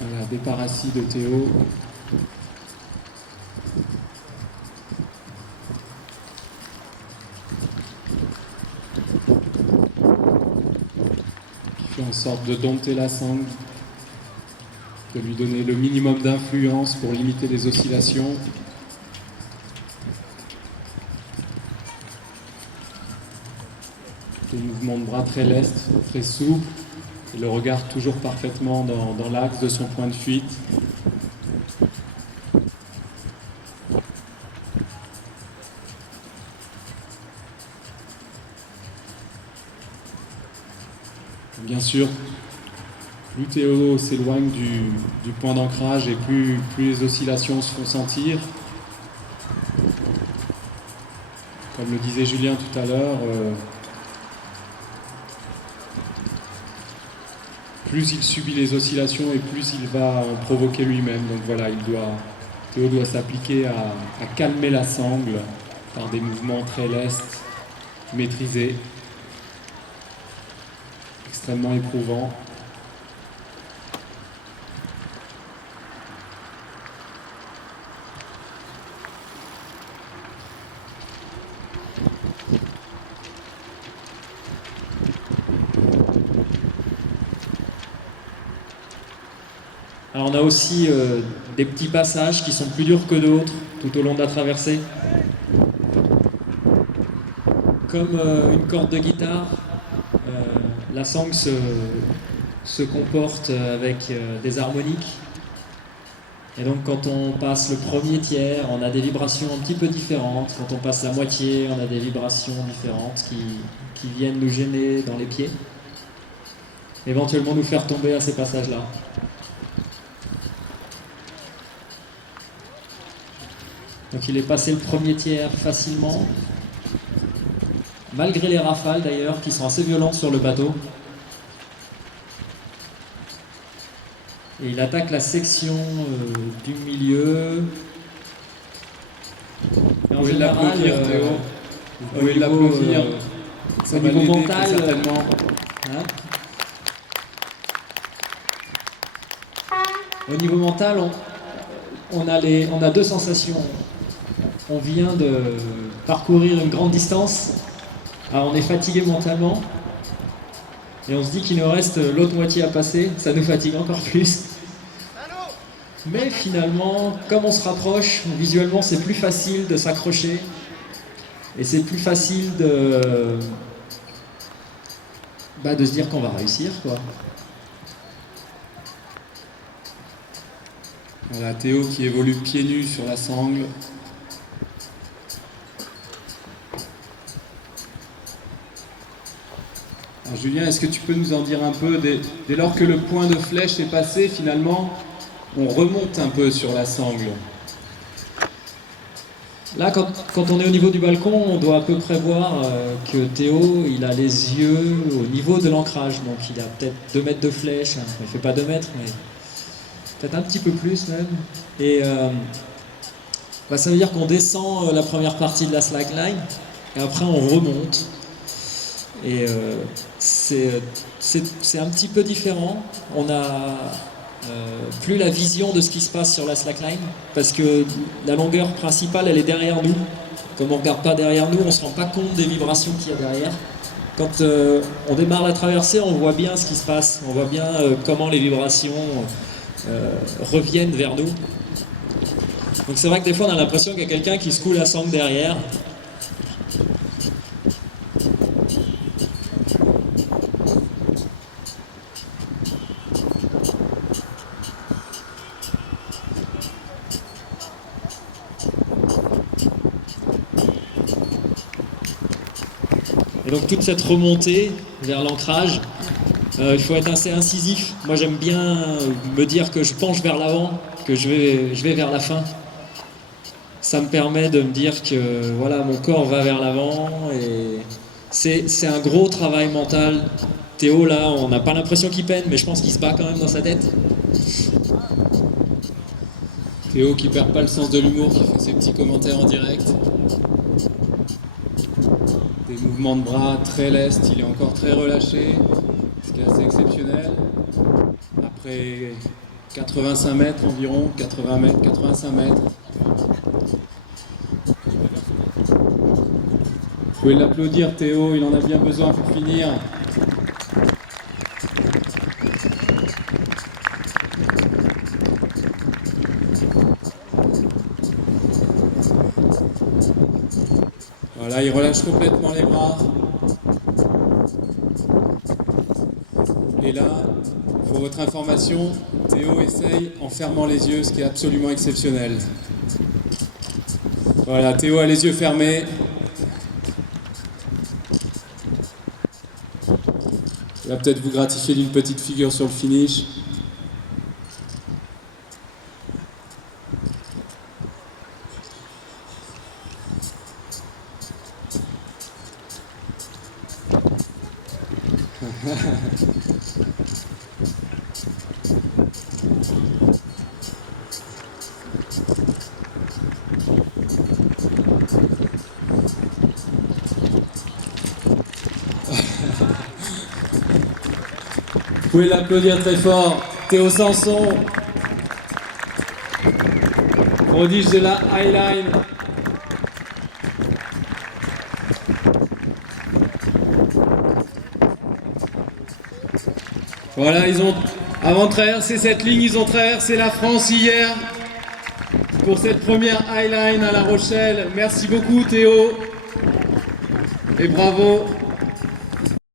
Voilà, départ assis de Théo. Qui fait en sorte de dompter la sangle, de lui donner le minimum d'influence pour limiter les oscillations. Des mouvements de bras très lestes, très souples, et le regard toujours parfaitement dans l'axe de son point de fuite. Bien sûr, plus Théo s'éloigne du point d'ancrage et plus les oscillations se font sentir. Comme le disait Julien tout à l'heure, plus il subit les oscillations et plus il va en provoquer lui-même. Donc voilà, Théo doit s'appliquer à calmer la sangle par des mouvements très lestes, maîtrisés, extrêmement éprouvants. Alors on a aussi des petits passages qui sont plus durs que d'autres tout au long de la traversée. Comme une corde de guitare, la sangle se comporte avec des harmoniques. Et donc quand on passe le premier tiers, on a des vibrations un petit peu différentes. Quand on passe la moitié, on a des vibrations différentes qui viennent nous gêner dans les pieds. Éventuellement nous faire tomber à ces passages-là. Donc il est passé le premier tiers facilement, malgré les rafales d'ailleurs, qui sont assez violentes sur le bateau. Et il attaque la section du milieu. Et en général, Théo. Vous pouvez l'applaudir. Au niveau mental, certainement. Au niveau mental, on a deux sensations. On vient de parcourir une grande distance, alors on est fatigué mentalement, et on se dit qu'il nous reste l'autre moitié à passer, ça nous fatigue encore plus. Mais finalement, comme on se rapproche, visuellement c'est plus facile de s'accrocher, et c'est plus facile de se dire qu'on va réussir, quoi. Voilà, Théo qui évolue pieds nus sur la sangle. Alors Julien, est-ce que tu peux nous en dire un peu, dès lors que le point de flèche est passé, finalement, on remonte un peu sur la sangle? Là, quand on est au niveau du balcon, on doit à peu près voir que Théo, il a les yeux au niveau de l'ancrage. Donc il a peut-être 2 mètres de flèche, hein. Il ne fait pas 2 mètres, mais peut-être un petit peu plus même. Et ça veut dire qu'on descend la première partie de la slackline, et après on remonte. Et c'est un petit peu différent. On a plus la vision de ce qui se passe sur la slackline, parce que la longueur principale elle est derrière nous. Comme on ne regarde pas derrière nous, on ne se rend pas compte des vibrations qu'il y a derrière. Quand on démarre la traversée, on voit bien ce qui se passe, on voit bien comment les vibrations reviennent vers nous. Donc c'est vrai que des fois on a l'impression qu'il y a quelqu'un qui secoue la sangle derrière. Et donc toute cette remontée vers l'ancrage, il faut être assez incisif. Moi j'aime bien me dire que je penche vers l'avant, que je vais vers la fin. Ça me permet de me dire que voilà, mon corps va vers l'avant, et c'est un gros travail mental. Théo là, on n'a pas l'impression qu'il peine, mais je pense qu'il se bat quand même dans sa tête. Théo qui perd pas le sens de l'humour, qui fait ses petits commentaires en direct. Des mouvements de bras très lestes, il est encore très relâché, ce qui est assez exceptionnel. Après 85 mètres environ, 80 mètres, 85 mètres. Vous pouvez l'applaudir Théo, il en a bien besoin pour finir. Voilà, il relâche complètement les bras. Et là, pour votre information, Théo essaye en fermant les yeux, ce qui est absolument exceptionnel. Voilà, Théo a les yeux fermés. Il va peut-être vous gratifier d'une petite figure sur le finish. Vous pouvez l'applaudir très fort. Théo Sanson, prodige de la Highline. Voilà, avant de traverser cette ligne, ils ont traversé la France hier pour cette première Highline à La Rochelle. Merci beaucoup Théo et bravo.